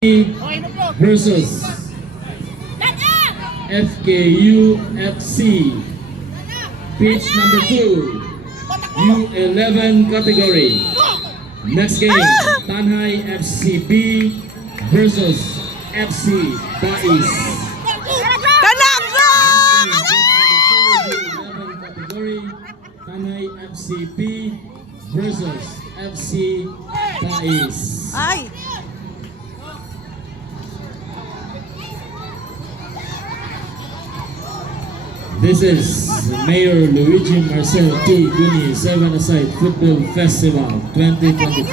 versus FKU FC. Pitch number 2, U11 category. Next game, Tanhay FCB versus FC Bais. U11 category, Tanhay FCB versus FC Bais. Ay! This is Mayor Luigi Marcel T. Guni 7-a-Side Football Festival 2025.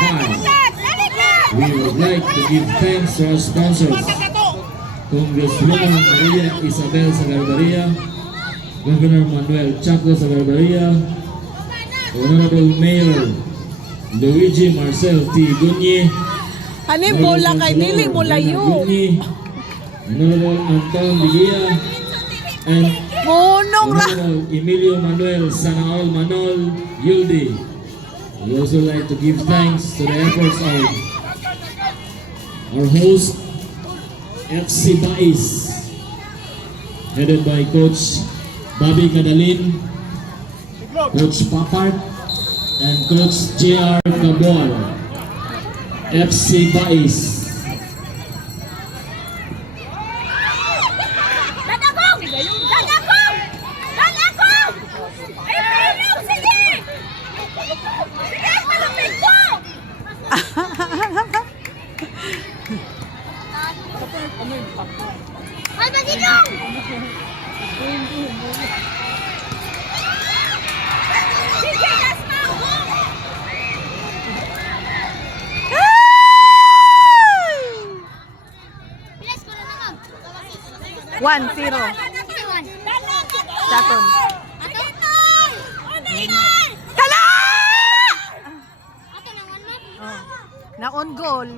We would like to give thanks to our sponsors, Congresswoman Maria Isabel Sagarbaria, Governor Manuel Chaco Sagarbaria, Honorable Mayor Luigi Marcel T. Guni, Hani bola kay dili mo layo. Honorable Anton Bigia, and Munong ra. Honorable Emilio Manuel Sanaol Manol Yildi. We also like to give thanks to the efforts of our host, FC Bais, headed by Coach Bobby Cadalin, Coach Papart, and Coach JR Cabol. FC Bais. Ay, Basilong! Bilas ko na naman. 1-0. Saton. Tala! Ato nang 1 month. Oh. Na on goal.